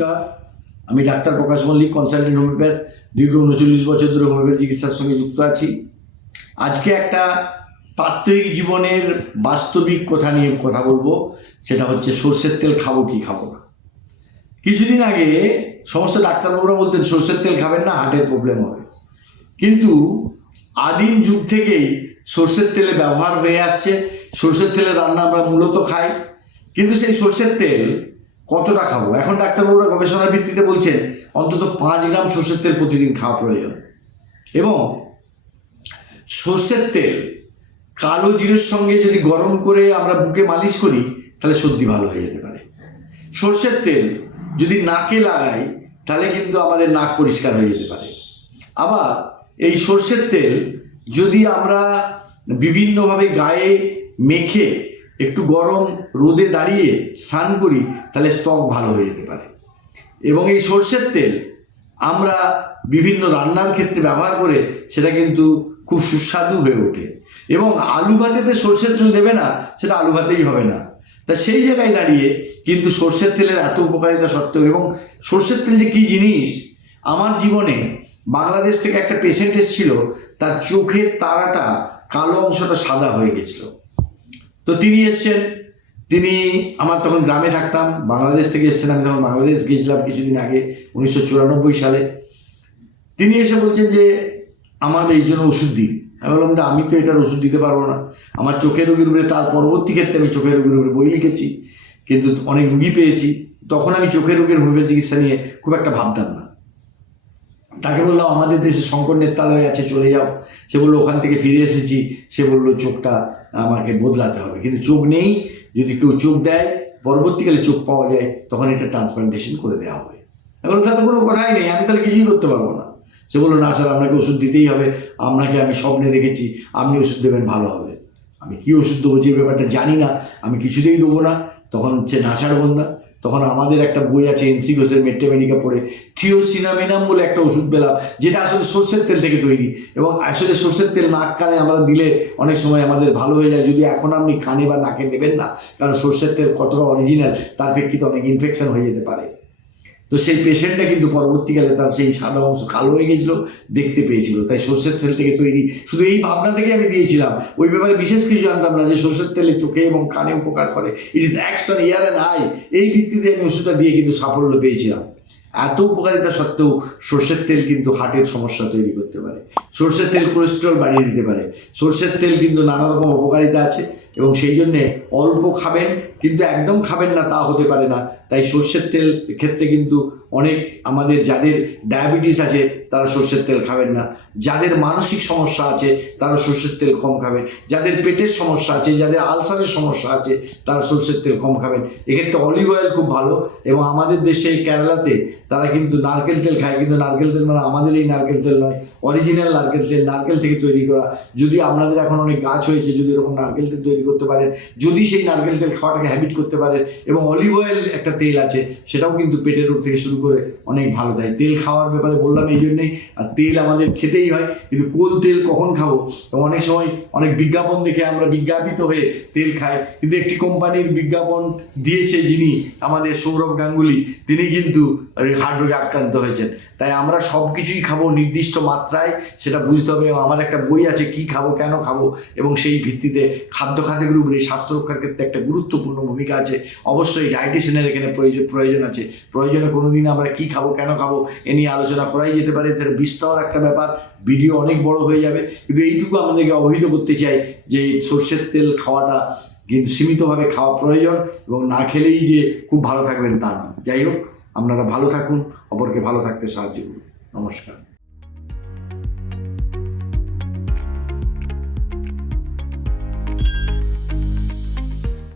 নমস্কার। আমি doctor Prakash Mallick, consultant homeopath, দীর্ঘ উনচল্লিশ বছর ধরে হোমিওপ্যাথি চিকিৎসার সঙ্গে যুক্ত আছি। আজকে একটা প্রাত্যহিক জীবনের বাস্তবিক কথা নিয়ে কথা বলব। সেটা হচ্ছে সর্ষের তেল খাব কি খাব না। কিছুদিন আগে সমস্ত ডাক্তারবাবুরা বলতেন, সর্ষের তেল খাবেন না, হার্টের প্রবলেম হবে। কিন্তু আদিম যুগ থেকেই সর্ষের তেলে ব্যবহার হয়ে আসছে। সর্ষের তেলে রান্না আমরা মূলত খাই। কিন্তু সেই সর্ষের তেল কতটা খাব? এখন ডাক্তারবাবুরা গবেষণার ভিত্তিতে বলছেন অন্তত পাঁচ গ্রাম সর্ষের তেল প্রতিদিন খাওয়া প্রয়োজন। এবং সর্ষের তেল কালো জিরের সঙ্গে যদি গরম করে আমরা বুকে মালিশ করি, তাহলে সর্দি ভালো হয়ে যেতে পারে। সর্ষের তেল যদি নাকে লাগাই, তাহলে কিন্তু আমাদের নাক পরিষ্কার হয়ে যেতে পারে। আবার এই সর্ষের তেল যদি আমরা বিভিন্নভাবে গায়ে মেখে একটু গরম রোদে দাঁড়িয়ে স্নান করি, তাহলে ত্বক ভালো হয়ে যেতে পারে। এবং এই সর্ষের তেল আমরা বিভিন্ন রান্নার ক্ষেত্রে ব্যবহার করে সেটা কিন্তু খুব সুস্বাদু হয়ে ওঠে। এবং আলু ভাতেতে সর্ষের তেল দেবে না, সেটা আলু ভাতেই হবে না। তা সেই জায়গায় দাঁড়িয়ে কিন্তু সর্ষের তেলের এত উপকারিতা সত্ত্বেও এবং সর্ষের তেল যে কী জিনিস, আমার জীবনে বাংলাদেশ থেকে একটা পেশেন্ট এসেছিল, তার চোখের তারাটা কালো অংশটা সাদা হয়ে গেছিল। তো তিনি এসছেন। তিনি, আমার তখন গ্রামে থাকতাম, বাংলাদেশ থেকে এসছেন আমি তখন বাংলাদেশ গিয়েছিলাম কিছুদিন আগে, উনিশশো চুরানব্বই সালে। তিনি এসে বলছেন যে, আমার এই জন্য ওষুধ দিন। আমি বললাম যে আমি তো এটার ওষুধ দিতে পারব না। আমার চোখের রোগীর উপরে, তার পরবর্তী ক্ষেত্রে আমি চোখের রোগীর উপরে বই লিখেছি, কিন্তু অনেক রুগী পেয়েছি। তখন আমি চোখের রোগের হোমিওপ্যাথি চিকিৎসা নিয়ে খুব একটা ভাবতাম না। তাকে বললাম, আমাদের দেশে শঙ্কর নেত্রালয় আছে, চলে যাও। সে বলল, ওখান থেকে ফিরে এসেছি। সে বলল, চোখটা আমাকে বদলাতে হবে। কিন্তু চোখ নেই, যদি কেউ চোখ দেয়, পরবর্তীকালে চোখ পাওয়া যায়, তখন এটা ট্রান্সপ্লান্টেশন করে দেওয়া হবে। এখন তাতে কোনো কথাই নেই, আমি তাহলে কিছুই করতে পারব না। সে বলল, না স্যার, আপনাকে ওষুধ দিতেই হবে। আপনাকে আমি স্বপ্নে দেখেছি, আপনি ওষুধ দেবেন, ভালো হবে। আমি কি ওষুধ দেবো যে ব্যাপারটা জানি না, আমি কিছুতেই দেবো না। তখন হচ্ছে নাসার বন্ধা তখন আমাদের একটা বই আছে এনসি ঘোষের মেট্রেমেনিকা পড়ে। থিওসিনামিনাম বলে একটা ওষুধ পেলাম, যেটা আসলে সর্ষের তেল থেকে তৈরি। এবং আসলে সর্ষের তেল নাক কানে আমরা দিলে অনেক সময় আমাদের ভালো হয়ে যায়। যদি এখন আপনি কানে বা নাকে দেবেন না, কারণ সর্ষের তেল কতটা অরিজিনাল তার প্রেক্ষিতে অনেক ইনফেকশন হয়ে যেতে পারে। তো সেই পেশেন্টটা কিন্তু পরবর্তীকালে তার সেই সাদা অংশ কালো হয়ে গেছিল, দেখতে পেয়েছিল। তাই সর্ষের তেল থেকে তৈরি। শুধু এই ভাবনা থেকে আমি দিয়েছিলাম। ওই ব্যাপারে বিশেষ কিছু জানতাম না যে সর্ষের তেলে চোখে এবং কানে উপকার করে। It is action ear and eye এই ভিত্তিতে আমি ওষুধটা দিয়ে কিন্তু সাফল্য পেয়েছিলাম। এত উপকারিতা সত্ত্বেও সর্ষের তেল কিন্তু হার্টের সমস্যা তৈরি করতে পারে। সর্ষের তেল কোলেস্ট্রল বাড়িয়ে দিতে পারে। সর্ষের তেল কিন্তু নানা রকম উপকারিতা আছে। এবং সেই জন্যে অল্প খাবেন, কিন্তু একদম খাবেন না, তা হতে পারে না। তাই সর্ষের তেল ক্ষেত্রে কিন্তু অনেক আমাদের যাদের ডায়াবেটিস আছে, তারা সর্ষের তেল খাবেন না। যাদের মানসিক সমস্যা আছে, তারা সর্ষের তেল কম খাবেন। যাদের পেটের সমস্যা আছে, যাদের আলসারের সমস্যা আছে, তারা সর্ষের তেল কম খাবেন। এক্ষেত্রে অলিভ অয়েল খুব ভালো এবং আমাদের দেশে কেরালাতে তারা কিন্তু নারকেল তেল খায়, কিন্তু নারকেল তেল মানে আমাদের এই নারকেল তেল নয় অরিজিনাল নারকেল তেল, নারকেল থেকে তৈরি করা। যদি আপনাদের এখন অনেক গাছ হয়েছে, যদি এরকম নারকেল তেল তৈরি করতে পারেন, যদি সেই নারকেল তেল খাওয়াটাকে হ্যাবিট করতে পারেন এবং অলিভ অয়েল একটা তেল আছে, সেটাও কিন্তু পেটের রোগ থেকে শুরু করে অনেক ভালো যায়। তেল খাওয়ার ব্যাপারে বললাম এই জন্যই, আর তেল আমাদের খেতেই হয়, কিন্তু কোন তেল কখন খাব? এবং অনেক সময় অনেক বিজ্ঞাপন দেখে আমরা বিজ্ঞাপিত হয়ে তেল খাই, কিন্তু একটি কোম্পানির বিজ্ঞাপন দিয়েছে যিনি, আমাদের সৌরভ গাঙ্গুলি, তিনি কিন্তু হার্ট রোগে আক্রান্ত হয়েছেন। তাই আমরা সব কিছুই খাব নির্দিষ্ট মাত্রায়, সেটা বুঝতে হবে। আমার একটা বই আছে, কি খাব, কেন খাব, এবং সেই ভিত্তিতে খাদ্য খাদ্য খাদ্যের উপরে স্বাস্থ্য রক্ষার ক্ষেত্রে একটা গুরুত্বপূর্ণ ভূমিকা আছে। অবশ্যই ডায়েটিশিয়ানের এখানে প্রয়োজন প্রয়োজন আছে। প্রয়োজনে কোনো দিন আমরা কি খাব, কেন খাব, এ নিয়ে আলোচনা করাই যেতে পারে। সেটা বিস্তর একটা ব্যাপার ভিডিও অনেক বড় হয়ে যাবে। কিন্তু এইটুকু আমাদেরকে অবহিত করতে চাই যে সর্ষের তেল খাওয়াটা কিন্তু সীমিতভাবে খাওয়া প্রয়োজন এবং না খেলেই যে খুব ভালো থাকবেন তা যাই হোক, আপনারা ভালো থাকুন, অপরকে ভালো থাকতে সাহায্য করুন। নমস্কার।